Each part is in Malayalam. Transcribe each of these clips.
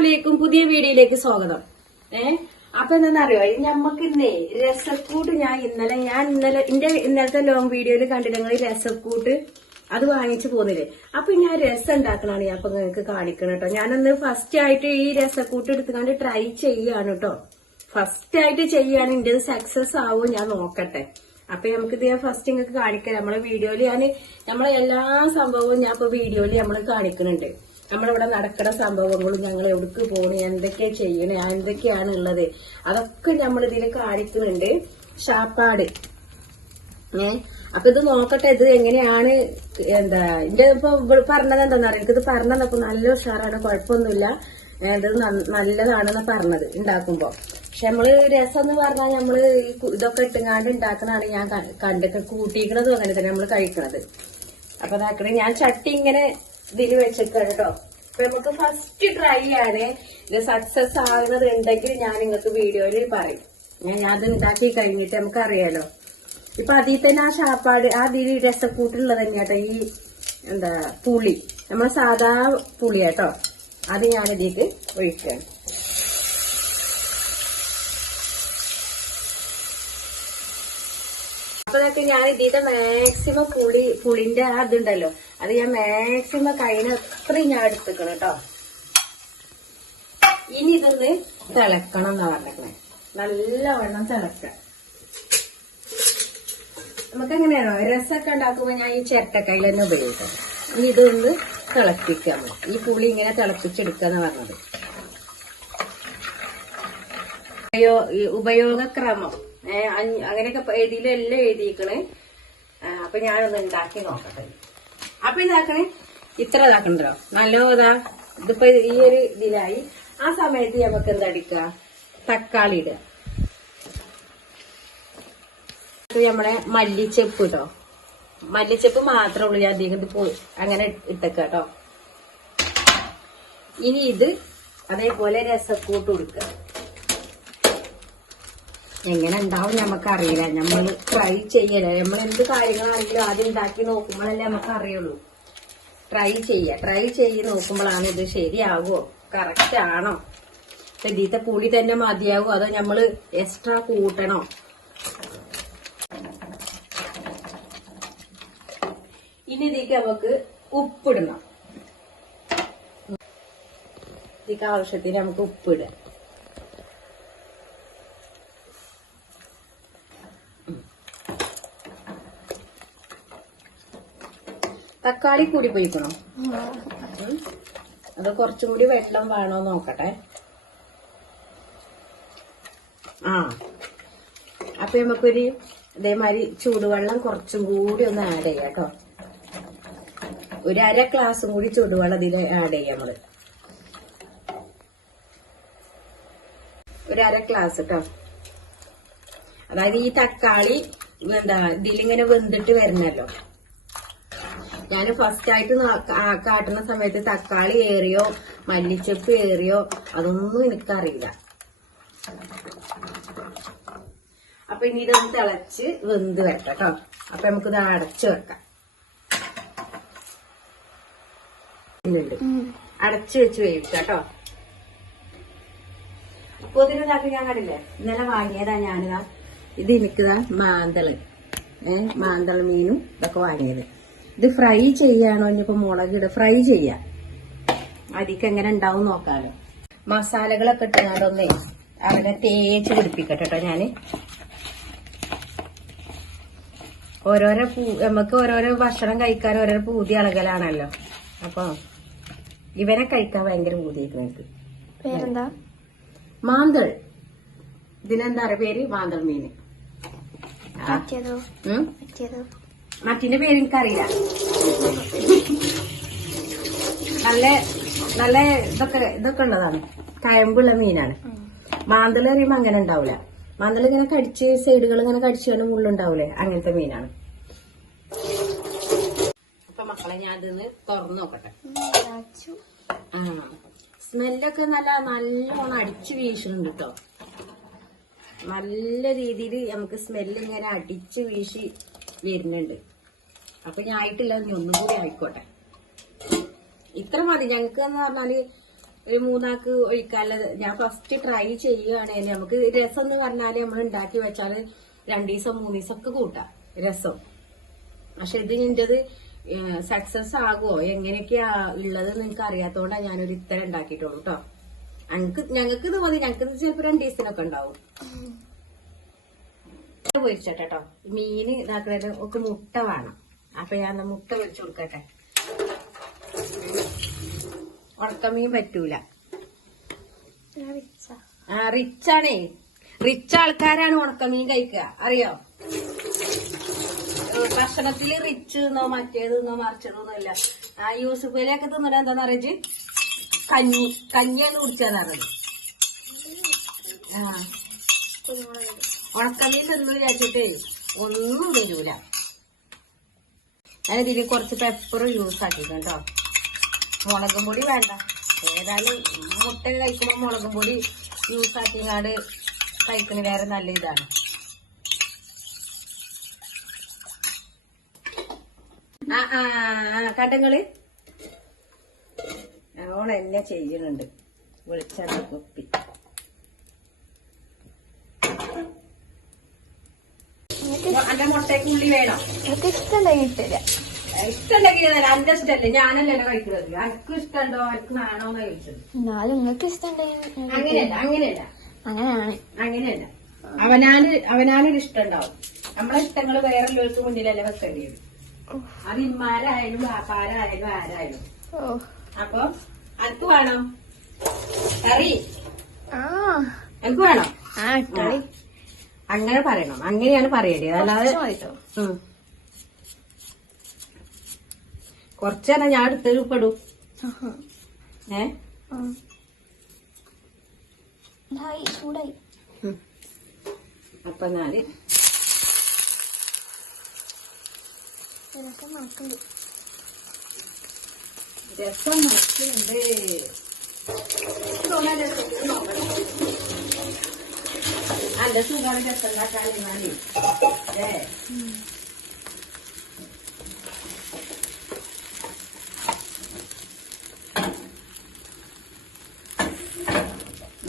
അസ്സലാമലൈക്കും. പുതിയ വീഡിയോയിലേക്ക് സ്വാഗതം. ഏ? അപ്പൊ എന്താണെന്നറിയോ? ഞമ്മക്ക് ഇന്നേ രസക്കൂട്ട് ഞാൻ ഇന്നലെ ഞാൻ ഇന്നലെ എന്റെ ഇന്നലത്തെ ലോങ് വീഡിയോയിൽ കണ്ടിരുന്ന രസക്കൂട്ട് അത് വാങ്ങിച്ചു പോന്നില്ലേ? അപ്പൊ ഞാൻ രസം ഉണ്ടാക്കണാണ് ഞാൻ അപ്പൊ നിങ്ങൾക്ക് കാണിക്കണം കേട്ടോ ഞാനൊന്ന് ഫസ്റ്റ് ആയിട്ട് ഈ രസക്കൂട്ട് എടുത്തുകൊണ്ട് ട്രൈ ചെയ്യാണ് കേട്ടോ ഫസ്റ്റ് ആയിട്ട് ചെയ്യാണ് എന്റെ സക്സസ് ആവോ ഞാൻ നോക്കട്ടെ. അപ്പൊ നമുക്ക് ഇത് ഫസ്റ്റ് നിങ്ങൾക്ക് കാണിക്കാം നമ്മളെ വീഡിയോയിൽ ഞാൻ നമ്മളെ എല്ലാ സംഭവവും ഞാൻ ഇപ്പൊ വീഡിയോയിൽ നമ്മൾ കാണിക്കുന്നുണ്ട് നമ്മളിവിടെ നടക്കുന്ന സംഭവങ്ങളും ഞങ്ങൾ എവിടേക്ക് പോണ് എന്തൊക്കെ ചെയ്യണേ എന്തൊക്കെയാണ് ഉള്ളത്? അതൊക്കെ നമ്മൾ ഇതിൽ കാണിക്കുന്നുണ്ട്. ഷാപ്പാട്. ഏ? അപ്പൊ ഇത് നോക്കട്ടെ ഇത് എങ്ങനെയാണ് എന്താ എന്റെ ഇപ്പൊ പറഞ്ഞത് എന്താണെന്ന് അറിയാം? ഇത് അപ്പൊ നല്ല ഉഷാറാണ് കുഴപ്പമൊന്നുമില്ല. ഇത് നല്ലതാണെന്ന് പറഞ്ഞത് ഉണ്ടാക്കുമ്പോ പക്ഷെ നമ്മൾ രസം എന്ന് പറഞ്ഞാൽ നമ്മൾ ഇതൊക്കെ ഇട്ടുങ്ങാണ്ട് ഉണ്ടാക്കുന്നതാണ് ഞാൻ കണ്ടിട്ട് കൂട്ടിക്കണതും അങ്ങനെ തന്നെ നമ്മൾ കഴിക്കണത്. അപ്പൊ അതാക്കണേ ഞാൻ ചട്ടി ഇങ്ങനെ ഇതിൽ വെച്ചേക്കാണ് കേട്ടോ അപ്പൊ നമുക്ക് ഫസ്റ്റ് ട്രൈ ആണ് ഇത് സക്സസ് ആകുന്നത് ഉണ്ടെങ്കിൽ ഞാൻ നിങ്ങൾക്ക് വീഡിയോയിൽ പറയും. ഞാൻ അത് ഉണ്ടാക്കി കഴിഞ്ഞിട്ട് നമുക്ക് അറിയാലോ ഇപ്പൊ അതിൽ തന്നെ ആ ഷാപ്പാട് ആ ഇതിൽ രസക്കൂട്ടുള്ളത് തന്നെയാട്ടോ ഈ എന്താ പുളി. നമ്മൾ സാധാ പുളിയാട്ടോ അത് ഞാൻ ഇതിലേക്ക് അപ്പൊ ഇതൊക്കെ ഞാൻ ഇതിന്റെ മാക്സിമം പുളി പുളിന്റെ ആ ഇതുണ്ടല്ലോ. അത് ഞാൻ മാക്സിമം കഴിഞ്ഞ അത്രയും ഞാൻ എടുത്തുക്കണം കേട്ടോ. ഇനി ഇതൊന്ന് തിളക്കണം എന്നാ നല്ല നല്ലവണ്ണം തിളക്കാം. നമുക്ക് എങ്ങനെയാണോ രസമൊക്കെ ഉണ്ടാക്കുമ്പോ ഞാൻ ഈ ചിരട്ടക്കൈയിൽ തന്നെ ഉപയോഗിക്കാം. ഇനി ഇതൊന്ന് തിളപ്പിക്കാം ഈ പുളി ഇങ്ങനെ തിളപ്പിച്ചെടുക്കാന്ന് പറഞ്ഞത്. ഉപയോഗക്രമം. അങ്ങനെയൊക്കെ എഴുതിയിലെല്ലാം എഴുതിയിക്കണേ. അപ്പൊ ഞാനൊന്ന് ഉണ്ടാക്കി നോക്കട്ടെ. അപ്പൊ ഇതാക്കണേ. ഇത്ര ഇതാക്കണ്ടല്ലോ. നല്ലതാ ഇതിപ്പോ ഈ ഒരു ഇതിലായി. ആ സമയത്ത് നമുക്ക് എന്തടിക്ക തക്കാളി ഇടുക. നമ്മളെ മല്ലിച്ചെപ്പ് കേട്ടോ മല്ലിച്ചെപ്പ് മാത്രമേ ഉള്ളൂ. ഞാൻ അധികം ഇത് അങ്ങനെ ഇട്ടേക്ക കേട്ടോ ഇനി ഇത് അതേപോലെ രസക്കൂട്ട് കൊടുക്കുക. എങ്ങനെ ഉണ്ടാവും നമുക്കറിയില്ല നമ്മൾ ട്രൈ ചെയ്യല. നമ്മൾ എന്ത് കാര്യങ്ങളാണെങ്കിലും ആദ്യം ഉണ്ടാക്കി നോക്കുമ്പോഴല്ലേ നമുക്ക് അറിയുള്ളൂ ട്രൈ ചെയ്യുക ട്രൈ ചെയ്ത് നോക്കുമ്പോഴാണ് ഇത് ശരിയാകുമോ കറക്റ്റ് ആണോ? ഇതിത്തെ പുളി തന്നെ മതിയാകുമോ അതോ നമ്മൾ എക്സ്ട്രാ കൂട്ടണോ? ഇനി ഇതിക്ക് നമുക്ക് ഉപ്പിടണം. ഇതിക്ക് ആവശ്യത്തിന് നമുക്ക് ഉപ്പിടാം. തക്കാളി കൂടി പോയിക്കണോ. അത് കുറച്ചും കൂടി വെള്ളം വേണോ നോക്കട്ടെ. ആ. അപ്പൊ നമുക്കൊരു ഇതേമാതിരി ചൂടുവെള്ളം കുറച്ചും കൂടി ഒന്ന് ആഡ് ചെയ്യാം കേട്ടോ. ഒരു അര ഗ്ലാസും കൂടി ചൂടുവെള്ളം ഇതിൽ ആഡ് ചെയ്യാം നമ്മൾ. ഒരു അര ഗ്ലാസ് കേട്ടോ അതായത് ഈ തക്കാളി എന്താ ഇതിലിങ്ങനെ വെന്തിട്ട് വരണല്ലോ ഞാൻ ഫസ്റ്റ് ആയിട്ട് കാട്ടുന്ന സമയത്ത് തക്കാളി ഏറിയോ മല്ലിച്ചപ്പ് ഏറിയോ അതൊന്നും എനിക്കറിയില്ല. അപ്പൊ ഇനി ഇതൊന്ന് തിളച്ച് വെന്ത് വരട്ടെ കേട്ടോ അപ്പൊ നമുക്കിത് അടച്ചു വെക്കാം. അടച്ചു വെച്ച് വേവിക്കാം കേട്ടോ അപ്പൊ ഇതാക്കി ഞാൻ കണ്ടില്ലേ? ഇന്നലെ വാങ്ങിയതാ ഞാനിതാ. ഇത് എനിക്കിതാ മാന്തൾ. ഏഹ് മാന്തള മീനും ഇതൊക്കെ വാങ്ങിയത്. ഇത് ഫ്രൈ ചെയ്യാണോ? ഇനിയിപ്പോ മുളകിട ഫ്രൈ ചെയ്യാം. അരിക്ക് എങ്ങനെ ഉണ്ടാവും നോക്കാലോ. മസാലകളൊക്കെ ഇട്ടുകൊണ്ടൊന്നേ അവിടെ തേച്ച് പിടിപ്പിക്കട്ടെ കേട്ടോ ഞാൻ. ഓരോരോ പൂ നമുക്ക് ഓരോരോ ഭക്ഷണം കഴിക്കാൻ ഓരോരോ പൂതി അളകലാണല്ലോ. അപ്പൊ ഇവരെ കഴിക്കാൻ ഭയങ്കര പൂതിയായിരിക്കും എനിക്ക് പേരെന്താ? മാന്തൾ. ഇതിനെന്താ പേര്? മാന്തൾ മീന് മറ്റിന്റെ പേര് എനിക്കറിയില്ല നല്ല നല്ല ഇതൊക്കെ ഇതൊക്കെ ഉള്ളതാണ്. കയമ്പുള്ള മീനാണ്. മാന്തൽ അറിയുമ്പോ അങ്ങനെ ഉണ്ടാവില്ല മാന്തൽ ഇങ്ങനെ കടിച്ച് സൈഡുകൾ ഇങ്ങനെ കടിച്ചുകൊണ്ട് മുള്ളുണ്ടാവൂലേ? അങ്ങനത്തെ മീനാണ്. അപ്പൊ മക്കളെ ഞാൻ ഇതിന്ന് തുറന്നു നോക്കട്ടെ. ആ. സ്മെല്ലൊക്കെ നല്ല നല്ലോണം അടിച്ചു വീശുന്നുണ്ട് കേട്ടോ. നല്ല രീതിയിൽ നമുക്ക് സ്മെല്ല് ഇങ്ങനെ അടിച്ചു വീശി വരുന്നുണ്ട്. അപ്പൊ ഞാൻ ആയിട്ടില്ല നീ ഒന്നും കൂടി ആയിക്കോട്ടെ. ഇത്ര മതി. ഞങ്ങൾക്ക് എന്ന് പറഞ്ഞാൽ ഒരു മൂന്നാക്ക് ഒഴിക്കാനുള്ളത് ഞാൻ ഫസ്റ്റ് ട്രൈ ചെയ്യുകയാണെങ്കിൽ നമുക്ക് രസം എന്ന് പറഞ്ഞാൽ നമ്മൾ ഉണ്ടാക്കി വെച്ചാൽ രണ്ടു ദിവസം മൂന്ന് ദിവസം ഒക്കെ കൂട്ടാം. രസം. പക്ഷെ ഇത് നിന്റത് സക്സസ് ആകുമോ എങ്ങനെയൊക്കെയാ ഉള്ളത് നിങ്ങൾക്ക് അറിയാത്തോണ്ടാ ഞാനൊരു ഇത്തരം ഉണ്ടാക്കിയിട്ടുള്ളൂ കേട്ടോ ഞങ്ങക്ക് ഞങ്ങൾക്ക് ഇത് മതി. ഞങ്ങൾക്ക് ഇത് ചിലപ്പോ രണ്ടു ദിവസത്തിനൊക്കെ ഉണ്ടാവും പൊരിച്ചട്ടോ മീന് ഇതാക്കുന്നത് ഒക്കെ മുട്ട വേണം. അപ്പൊ ഞാൻ എന്നാ മുട്ട പൊരിച്ചു കൊടുക്കട്ടെ. ഉണക്കമീൻ പറ്റൂല. ആ. റിച്ചാണേ റിച്ച് ആൾക്കാരാണ് ഉണക്കമീൻ കഴിക്കുക. അറിയോ? ഭക്ഷണത്തിൽ ഭക്ഷണത്തിൽ റിച്ച് എന്നോ മറ്റേതെന്നോ മറിച്ചതെന്നോ ഇല്ല. ആ യൂസുഫ് അലിയൊക്കെ തിന്നിട്ട് എന്താന്ന് അറിയിച്ച് കഞ്ഞി. കഞ്ഞിയാണ് കുടിച്ചതെന്ന് പറഞ്ഞത്. ആ. ഉണക്കമീൻ തിന്നു വിചാരിച്ചിട്ടേ ഒന്നും വരൂല ഞാൻ ഇതിൽ കുറച്ച് പെപ്പർ യൂസ് ആക്കിക്കണം കേട്ടോ മുളകും പൊടി വേണ്ട. ഏതായാലും മുട്ട കഴിക്കുമ്പോൾ മുളകും പൊടി യൂസ് ആക്കിങ്ങാട് കഴിക്കുന്ന വേറെ നല്ല ഇതാണ്. ആ ആ ചെയ്യുന്നുണ്ട് വെളിച്ചെണ്ണ കുപ്പി. അന്റെ മുട്ടയ്ക്ക് ഉള്ളി വേണം. എനിക്ക് ഇഷ്ടമുണ്ടെങ്കിൽ ഇട്ടില്ല. ഇഷ്ടമുണ്ടെങ്കിൽ അന്റെ ഇഷ്ടല്ലേ? ഞാനല്ലല്ലോ കഴിക്കുന്നത്? എനിക്ക് ഇഷ്ടമുണ്ടോ? എനിക്ക് വേണോന്നാ ചോദിച്ചത്. എന്നാലും നിങ്ങൾക്ക് ഇഷ്ടമുണ്ടെങ്കിൽ അങ്ങനെയല്ല അങ്ങനെയല്ല. അങ്ങനെയാണ്. അങ്ങനെയല്ല. അവനാന് അവനാനൊരു ഇഷ്ടം ഉണ്ടാവും നമ്മളെ ഇഷ്ടങ്ങൾ വേറെ ഉള്ളവർക്ക് മുന്നിലല്ല വെക്കേണ്ടത് അത് ഇമ്മാരായാലും വാപ്പാരായാലും ആരായാലും. അപ്പൊ അനക്ക് വേണം? കറി? എനിക്ക് വേണം? ആ ഇട്ടോളി. അങ്ങനെ പറയണം. അങ്ങനെയാണ് പറയേണ്ടത്. അല്ലാതെ കുറച്ച് മതി ട്ടോ. ഉം. കുറച്ചേരം ഞാൻ എടുത്ത് പെടും ഏ. അപ്പൊ ഞാൻ രസം നോക്കുന്നുണ്ട് നല്ല സുഖമാണ് രസം ഉണ്ടാക്കാൻ എന്നാലേ ഏ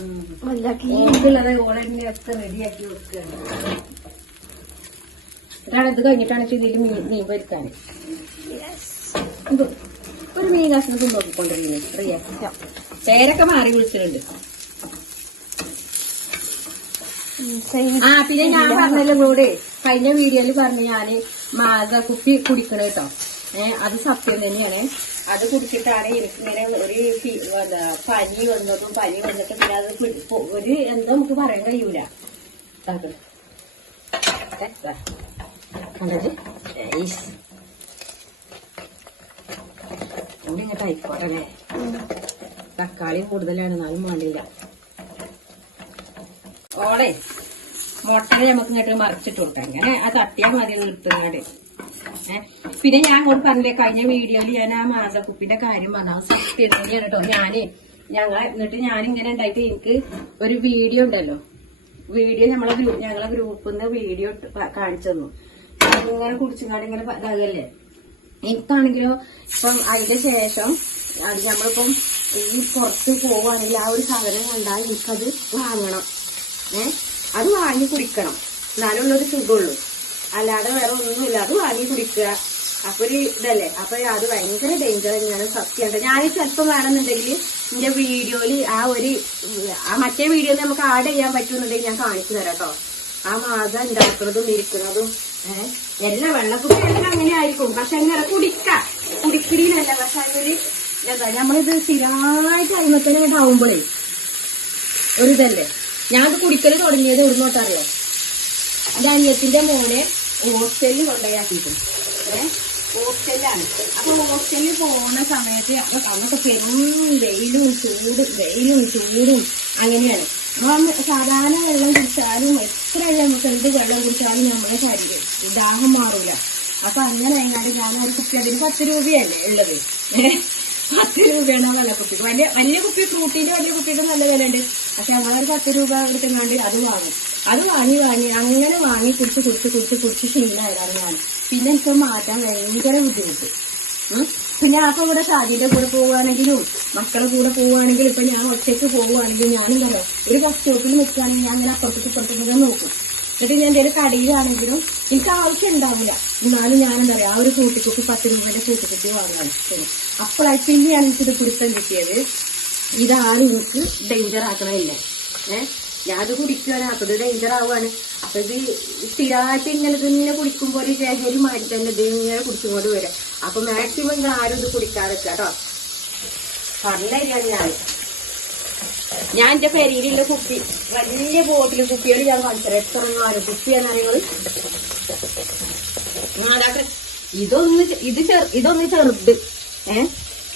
ഉം. വലുതാക്കി എനിക്കുള്ളത് ഓളെന്നെ ഒക്കെ റെഡിയാക്കി വെക്കുകയാണ് ഒരാൾ ഇത് കഴിഞ്ഞിട്ടാണ് ഇതിൽ മീൻ മീൻ പൊരിക്കാൻ ഒരു മീൻ കഷ്ണത്തിൽ നോക്കിക്കൊണ്ടിരുന്നു റിയ പേരൊക്കെ മാറി വിളിച്ചിട്ടുണ്ട് ആ പിന്നെ ഞാൻ പറഞ്ഞല്ലോ കൂടെ കഴിഞ്ഞ വീഡിയോയിൽ പറഞ്ഞു ഞാൻ മാത കുപ്പി കുടിക്കണ കേട്ടോ ഏഹ് അത് സത്യം തന്നെയാണ്. അത് കുടിച്ചിട്ടാണ് എനിക്ക് ഇങ്ങനെ ഒരു എന്താ പനി വന്നതും പനി വന്നിട്ട് പിന്നെ അത് ഒരു എന്തോ നമുക്ക് പറയാൻ കഴിയൂല. ആയിക്കോട്ടെ അല്ലേ? തക്കാളി കൂടുതലാണ് എന്നാലും വേണ്ടില്ല. ഓളെ മുട്ടനെ നമുക്ക് ഇങ്ങോട്ട് മറിച്ചിട്ട് കൊടുക്കാം. അങ്ങനെ ആ തട്ടിയാൽ മതി നിർത്തുന്നത് പിന്നെ ഞാൻ അങ്ങോട്ട് പറഞ്ഞില്ലേ കഴിഞ്ഞ വീഡിയോയിൽ ഞാൻ ആ മാസക്കുപ്പിന്റെ കാര്യം പറഞ്ഞു. അത് സത്യം തന്നെയാണ് കേട്ടോ ഞാൻ ഞങ്ങൾ എന്നിട്ട് ഞാനിങ്ങനെ ഉണ്ടായിട്ട് എനിക്ക് ഒരു വീഡിയോ ഉണ്ടല്ലോ. വീഡിയോ നമ്മളെ ഗ്രൂപ്പ് ഞങ്ങളെ ഗ്രൂപ്പിൽ നിന്ന് വീഡിയോ കാണിച്ചു ഇങ്ങനെ കുടിച്ചുങ്ങാട് ഇങ്ങനെ ഇതാകല്ലേ? എനിക്കാണെങ്കിലോ ഇപ്പം അതിന്റെ ശേഷം അത് നമ്മളിപ്പം ഈ പുറത്ത് പോവുകയാണെങ്കിൽ ആ ഒരു സാധനം കണ്ടാൽ എനിക്കത് വാങ്ങണം. ഏ? അത് വാങ്ങി കുടിക്കണം. എന്നാലുള്ളൊരു സുഖമുള്ളൂ. അല്ലാതെ വേറെ ഒന്നുമില്ല. അത് വാങ്ങി കുടിക്കുക. അപ്പൊ ഒരു ഇതല്ലേ? അപ്പൊ അത് ഭയങ്കര ഡേഞ്ചർ തന്നെയാണ്. സത്യം ഞാൻ ചിലപ്പം വേണമെന്നുണ്ടെങ്കിൽ എന്റെ വീഡിയോയിൽ ആ ഒരു ആ മറ്റേ വീഡിയോ നമുക്ക് ആഡ് ചെയ്യാൻ പറ്റുന്നുണ്ടെങ്കിൽ ഞാൻ കാണിച്ചു തരാം കേട്ടോ. ആ മാത ഉണ്ടാക്കുന്നതും ഇരിക്കുന്നതും ഏഹ് എല്ലാ വെള്ളക്കുപ്പിയെല്ലാം അങ്ങനെ ആയിരിക്കും. പക്ഷെ അങ്ങനെ കുടിക്കാം. കുടിക്കിടിയിലല്ല പക്ഷെ അതൊരു എന്താ നമ്മളിത് സ്ഥിരമായിട്ട് ഇങ്ങോട്ട് ആവുമ്പോഴേ ഒരു ഇതല്ലേ? ഞാൻ അത് കുടിക്കൽ തുടങ്ങിയത് ഇവിടുന്നോട്ടറിയോ എന്റെ അനിയത്തിന്റെ മോനെ ഹോസ്റ്റലിൽ കൊണ്ടുപോയാക്കിയിട്ടു ഏഹ് ഹോസ്റ്റലിലാണ്. അപ്പൊ ഹോസ്റ്റലിൽ പോകുന്ന സമയത്ത് അന്നൊക്കെ പെരും വെയിലും ചൂടും വെയിലും ചൂടും അങ്ങനെയാണ്. അപ്പൊ സാധാരണ വെള്ളം കുടിച്ചാലും എത്ര നമുക്ക് എന്ത് വെള്ളം കുടിച്ചാലും നമ്മുടെ ശരീരം ദാഹം മാറൂല. അപ്പൊ അങ്ങനെ ആയതുകൊണ്ട് ഞാൻ ഒരു കുപ്പി അതിന് പത്ത് രൂപയല്ലേ ഉള്ളത്. പത്ത് രൂപയാണ് ആ വെള്ളക്കുപ്പിക്ക് വലിയ വലിയ കുപ്പി ഫ്രൂട്ടിന്റെ വലിയ കുപ്പിക്ക് നല്ല വില ഉണ്ട് പക്ഷെ ഞങ്ങളൊരു പത്ത് രൂപ കൊടുക്കുന്നാണ്ട് അത് വാങ്ങും. അത് വാങ്ങി വാങ്ങി അങ്ങനെ വാങ്ങി കുടിച്ച് കുടിച്ച് കുടിച്ച് കുടിച്ച് ശീലമായതാണ് ഞാൻ. പിന്നെ എനിക്ക് മാറ്റാൻ ഭയങ്കര ബുദ്ധിമുട്ട്. പിന്നെ അപ്പൊ ഇവിടെ ഷാജിന്റെ കൂടെ പോവുകയാണെങ്കിലും മക്കളെ കൂടെ പോവുകയാണെങ്കിലും ഇപ്പൊ ഞാൻ ഒറ്റയ്ക്ക് പോവുകയാണെങ്കിലും പറയാം ഒരു ബസ് സ്റ്റോപ്പിൽ നിൽക്കുകയാണെങ്കിൽ ഞാൻ അങ്ങനെ അപ്പുറത്തേക്ക് ഇപ്പുറത്തേക്ക് നോക്കും. എന്നിട്ട് ഞാൻ എന്തെങ്കിലും കടയിലാണെങ്കിലും എനിക്ക് ആവശ്യം ഉണ്ടാവില്ല. എന്നാലും ഞാൻ എന്താ പറയാ ആ ഒരു കൂട്ടിക്കുപ്പി പത്ത് രൂപയുടെ കൂട്ടിക്കുപ്പി വാങ്ങാൻ അപ്പോഴായി പിന്നെയാണ് എനിക്കിത് പിടുത്തം കിട്ടിയത്. ഇതാണ് എനിക്ക് ഡേഞ്ചർ ആക്കണമില്ല ഏഹ് ഞാനത് കുടിക്കുകയാണ് അപ്പൊ ഇത് ഡേഞ്ചർ ആവുകയാണ് അപ്പൊ ഇത് സ്ഥിരമായിട്ട് ഇങ്ങനെ തന്നെ കുടിക്കുമ്പോൾ ഒരു ലഹരി മാറ്റി തന്നെ ഇത് ഇങ്ങനെ കുടിച്ചുകൊണ്ട് വരാം. അപ്പൊ മാക്സിമം ഇത് ആരും ഇത് കുടിക്കാതെ കേട്ടോ പറഞ്ഞു ഞാൻ ഞാൻ എന്റെ പെരിയിലുള്ള കുപ്പി വലിയ ബോട്ടിൽ കുപ്പികൾ ഞാൻ കാണിച്ചത് എത്ര നാല് കുപ്പിയാണ് ഞങ്ങൾ ഇതൊന്ന് ഇത് ചെറു ഇതൊന്ന് ചെറുത്. ഏ?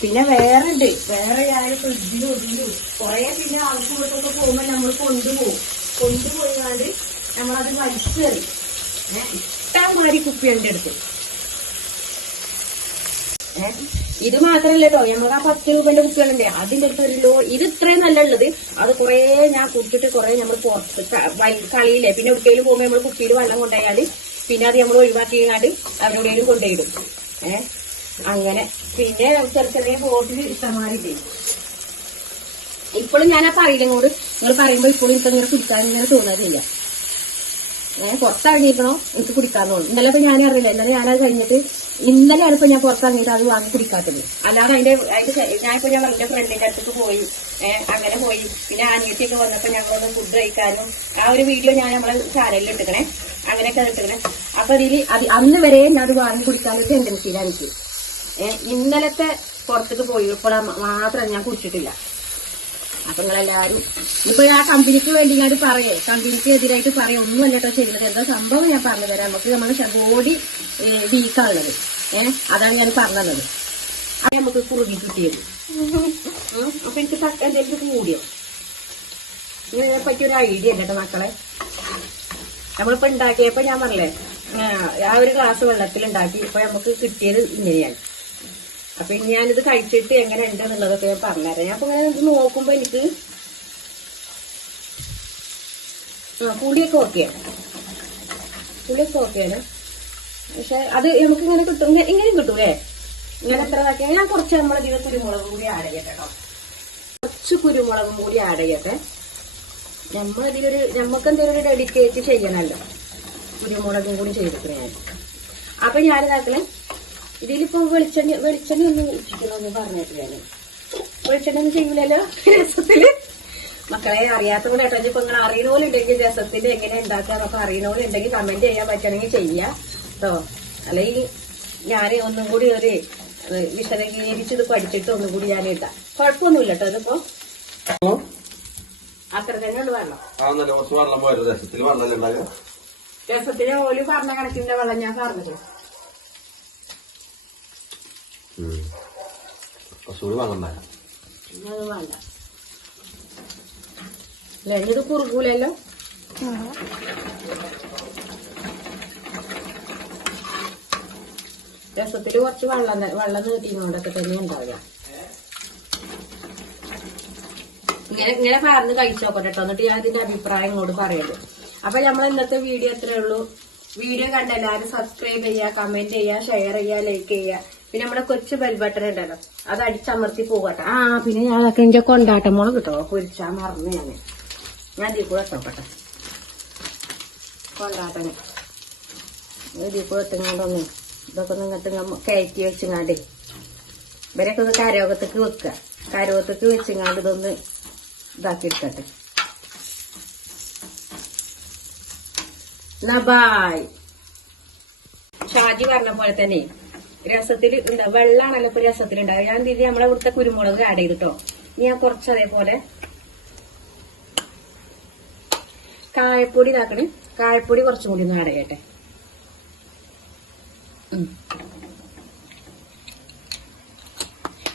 പിന്നെ വേറെ ഉണ്ട് വേറെ ഞാൻ ഫ്രിഡ്ജിലും ഒതുങ്ങി കൊറേ പിന്നെ ആൾക്കൂട്ടൊക്കെ പോകുമ്പോ നമ്മൾ കൊണ്ടുപോകും കൊണ്ടുപോയാണ്ട് നമ്മളത് വലിച്ചെറി ഏഹ് ഇഷ്ടംമാതിരി കുപ്പി എന്റെ അടുത്ത്? ഇത് മാത്രല്ല കേട്ടോ നമുക്ക് ആ പത്ത് രൂപന്റെ കുപ്പികളുണ്ട്. അതിന്റെ അടുത്ത് ഒരു ലോ ഇത് ഇത്രയും നല്ല ഉള്ളത് അത് കുറെ ഞാൻ കുടിച്ചിട്ട് കുറെ നമ്മൾ പുറത്ത് കളിയില്ലേ. പിന്നെ എവിടെയെങ്കിലും പോകുമ്പോ നമ്മൾ കുപ്പിയിൽ വെള്ളം കൊണ്ടുപോയാൽ പിന്നെ അത് നമ്മൾ ഒഴിവാക്കിയാണ്ട് അവരോടേലും കൊണ്ടുപോയിടും. ഏഹ് അങ്ങനെ. പിന്നെ ചെറിയ ചെറിയ ബോട്ടിൽ ഇഷ്ടമാരില്ലേ ഇപ്പോഴും ഞാൻ ആ പറയില്ലോട് നിങ്ങൾ പറയുമ്പോ ഇപ്പോഴും എനിക്ക് അങ്ങനെ കുടിക്കാൻ ഇങ്ങനെ തോന്നാറില്ല. ഞാൻ പുറത്തിറങ്ങിയിരിക്കണോ? എനിക്ക് കുടിക്കാൻ തോന്നും. ഇന്നലെ ഇപ്പൊ ഞാൻ അറിയില്ല ഇന്നലെ ഞാനത് കഴിഞ്ഞിട്ട് ഇന്നലെയാണ് ഇപ്പൊ ഞാൻ പുറത്തിറങ്ങിയിട്ട് അത് വാങ്ങി കുടിക്കാത്തത്. അല്ലാതെ അതിന്റെ അതിന്റെ ഞാനിപ്പോ ഞാൻ എന്റെ ഫ്രണ്ടിന്റെ അടുത്തേക്ക് പോയി. അങ്ങനെ പോയി. പിന്നെ അനിയത്തിയൊക്കെ വന്നപ്പോ ഞങ്ങളൊന്ന് ഫുഡ് കഴിക്കാനും ആ ഒരു വീഡിയോ ഞാൻ നമ്മളെ ചാനലിൽ ഇട്ടിക്കണേ അങ്ങനെയൊക്കെ ഇട്ടിക്കണേ അപ്പൊ അതിൽ അത് അന്ന് വരെ ഞാൻ അത് വാങ്ങി കുടിക്കാനൊരു ടെൻഡൻസിയിലാണ് എനിക്ക്. ഇന്നലത്തെ പുറത്തേക്ക് പോയി ഇപ്പോൾ മാത്രം ഞാൻ കുടിച്ചിട്ടില്ല. അപ്പൊ നിങ്ങളെല്ലാരും ഇപ്പൊ ആ കമ്പനിക്ക് വേണ്ടി ഞാൻ പറയേ. കമ്പനിക്ക് എതിരായിട്ട് പറയാം. ഒന്നുമല്ല കേട്ടോ ചെയ്യുന്നത്. എന്താ സംഭവം ഞാൻ പറഞ്ഞു തരാം. നമുക്ക് നമ്മുടെ ബോഡി വീക്കാണുള്ളത്. ഏഹ് അതാണ് ഞാൻ പറഞ്ഞത്. അത് നമുക്ക് കുറുകി കിട്ടിയത്. അപ്പൊ എനിക്ക് എന്തെങ്കിലും കൂടിയോ? ഇതിനെ പറ്റി ഒരു ഐഡിയ ഉണ്ട് കേട്ടോ മക്കളെ. നമ്മളിപ്പോ ഉണ്ടാക്കിയപ്പോ ഞാൻ പറഞ്ഞേ ആ ഒരു ഗ്ലാസ് വെള്ളത്തിൽ ഉണ്ടാക്കി ഇപ്പൊ നമുക്ക് കിട്ടിയത് ഇങ്ങനെയാണ്. അപ്പൊ ഇനി ഞാനിത് കഴിച്ചിട്ട് എങ്ങനെ ഉണ്ട് എന്നുള്ളതൊക്കെ ഞാൻ പറഞ്ഞുതരാം. ഞാൻ അപ്പൊ ഇങ്ങനെ നോക്കുമ്പോ എനിക്ക് ആ പുളിയൊക്കെ ഓക്കെയാണ് പുളിയൊക്കെ ഓക്കെയാണ് പക്ഷെ അത് നമുക്ക് ഇങ്ങനെ കിട്ടും ഇങ്ങനെയും കിട്ടും കിട്ടൂലേ? ഇങ്ങനെ എത്ര ഇതാക്കിയാൽ ഞാൻ കുറച്ച് നമ്മളിതിൽ കുരുമുളകും കൂടി ആഡ് ചെയ്യട്ടെ കുറച്ച് കുരുമുളകും കൂടി ആഡ് ചെയ്യട്ടെ. നമ്മളതിലൊരു നമുക്ക് എന്തെങ്കിലും ഒരു ഡെഡിക്കേറ്റ് ചെയ്യണമല്ലോ കുരുമുളകും കൂടി ചെയ്തിട്ട് ഞാൻ. അപ്പൊ ഞാനിതാക്കളെ ഇതിലിപ്പോ വെളിച്ചെണ്ണ വെളിച്ചെണ്ണ ഒന്നും ഒഴിച്ചിട്ടൊന്നും പറഞ്ഞിട്ടില്ല ഞാൻ വെളിച്ചെണ്ണ ഒന്നും ചെയ്യൂലല്ലോ രസത്തിൽ മക്കളെ അറിയാത്തവരെ കേട്ടോ ഇപ്പൊ നിങ്ങൾ അറിയണോലുണ്ടെങ്കിൽ രസത്തിൽ എങ്ങനെ ഉണ്ടാക്കാന്നൊക്കെ ഉണ്ടെങ്കിൽ കമന്റ് ചെയ്യാൻ പറ്റണമെങ്കിൽ ചെയ്യാം. കേട്ടോ അല്ലെങ്കിൽ ഞാൻ ഒന്നും കൂടി ഒരു വിശദീകരിച്ചത് പഠിച്ചിട്ട് ഒന്നും കൂടി ഞാൻ ഇടാം. കുഴപ്പമൊന്നുമില്ല കേട്ടോ ഇതിപ്പോ. അത്ര തന്നെ ഉള്ളു വെള്ളം. രസത്തിന് ഓൽ പറഞ്ഞ കണക്കിന്റെ വെള്ളം ഞാൻ പറഞ്ഞത് കുറച്ചുകൂടി ഇനി അത് വേണ്ട. അല്ലേ ഇത് കുറുകൂലല്ലോ രസത്തിൽ കുറച്ച് വെള്ളം വെള്ളം നീട്ടിക്കൊണ്ടൊക്കെ തന്നെ ഉണ്ടാവുക. ഇങ്ങനെ ഇങ്ങനെ പറഞ്ഞ് കഴിച്ചു നോക്കട്ടെ കേട്ടോ എന്നിട്ട് ഞാൻ ഇതിന്റെ അഭിപ്രായം ഇങ്ങോട്ട് പറയുള്ളൂ അപ്പൊ നമ്മൾ ഇന്നത്തെ വീഡിയോ എത്രയേ വീഡിയോ കണ്ട എല്ലാവരും സബ്സ്ക്രൈബ് ചെയ്യുക കമന്റ് ചെയ്യുക ഷെയർ ചെയ്യുക ലൈക്ക് ചെയ്യുക പിന്നെ നമ്മുടെ കൊച്ചു ബെൽബട്ടൻ ഉണ്ടല്ലോ അത് അടിച്ചമർത്തി പോകട്ടെ ആ പിന്നെ ഞാൻ അതൊക്കെ എന്റെ കൊണ്ടാട്ടം മുളക് കിട്ടോ. പൊരിച്ചാ മറന്നു ഞാൻ ഞാൻ ഇതിൽ കൂടെ എത്തപ്പെട്ടെ കൊണ്ടാട്ടം. ഇതിൽ കൂടെ എത്തുകൊണ്ടൊന്ന് ഇതൊക്കെ നമ്മ കയറ്റി വെച്ചിങ്ങാണ്ടേ. ഇവരൊക്കെ ഒന്ന് കരോകത്തേക്ക് വെക്കുക. കരോകത്തേക്ക് വെച്ചിങ്ങാണ്ട് ഇതൊന്ന് ഇതാക്കി എടുക്കട്ടെ. എന്നാ ബായ് ഷാജി പറഞ്ഞ പോലെ തന്നെ രസത്തിൽ എന്താ വെള്ളാണല്ലോ ഇപ്പൊ രസത്തിൽ ഉണ്ടാവുക ഞാൻ ഇതിൽ നമ്മളെ ഇവിടുത്തെ കുരുമുളക് ആഡ് ചെയ്തിട്ടോ ഞാൻ കുറച്ച് അതേപോലെ കായപ്പൊടി ഇതാക്കണ്. കായപ്പൊടി കുറച്ചും കൂടി ഒന്ന് ആഡ് ചെയ്യട്ടെ.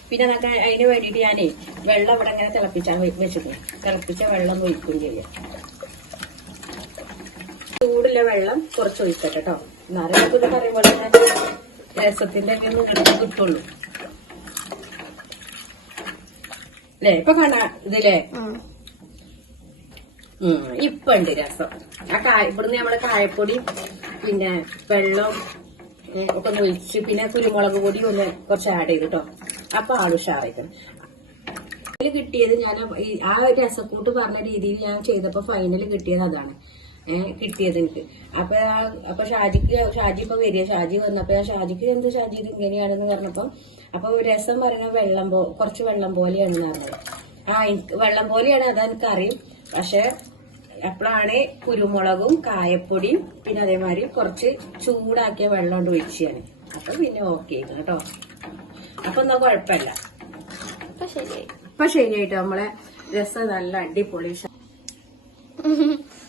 പിന്നെ നമുക്ക് അതിന് വേണ്ടിയിട്ട് ഞാനേ വെള്ളം ഇവിടെ ഇങ്ങനെ തിളപ്പിച്ചാൽ വെച്ചിട്ട് തിളപ്പിച്ച വെള്ളം ഒഴിക്കുകയും ചെയ്യാം. ചൂടുള്ള വെള്ളം കുറച്ച് ഒഴിക്കട്ടെ കേട്ടോ എന്നാലും നമുക്ക് ഇത് പറയുമ്പോൾ രസത്തിന്റെ ഒക്കെ ഇങ്ങോട്ട് കിട്ടുള്ളൂ. അല്ലേ ഇപ്പൊ കാണാ ഇതില്ലേ? ഉം, ഇപ്പൊ ഉണ്ട് രസം. ആ കായ ഇവിടുന്ന് നമ്മൾ കായപ്പൊടി പിന്നെ വെള്ളം ഒക്കെ ഒന്ന് ഒഴിച്ച് പിന്നെ കുരുമുളക് പൊടി ഒന്ന് കുറച്ച് ആഡ് ചെയ്ത് കേട്ടോ അപ്പൊ ആൾ ഉഷാറായിക്കണം. കിട്ടിയത് ഞാൻ ആ രസക്കൂട്ട് പറഞ്ഞ രീതിയിൽ ഞാൻ ചെയ്തപ്പോ ഫൈനൽ കിട്ടിയത് അതാണ്. കിട്ടിയത് എനിക്ക്. അപ്പൊ ആ- അപ്പൊ ഷാജിക്ക് ഷാജി ഇപ്പൊ വരിക. ഷാജി വന്നപ്പോ ആ ഷാജിക്ക് എന്ത് ഷാജി ഇത് ഇങ്ങനെയാണെന്ന് പറഞ്ഞപ്പോ അപ്പൊ രസം പറഞ്ഞ വെള്ളം പോ കുറച്ച് വെള്ളം പോലെയാണെന്ന് പറഞ്ഞത്. ആ എനിക്ക് വെള്ളം പോലെയാണ് അതെനിക്കറിയും പക്ഷെ അപ്പോഴാണ് കുരുമുളകും കായപ്പൊടിയും പിന്നെ അതേമാതിരി കുറച്ച് ചൂടാക്കിയ വെള്ളം കൊണ്ട് ഒഴിച്ചാണ് അപ്പൊ പിന്നെ ഓക്കെ കേട്ടോ. അപ്പൊ എന്നാ കുഴപ്പമില്ല. അപ്പൊ ശരിയായിട്ട് നമ്മളെ? രസം നല്ല അടിപൊളി.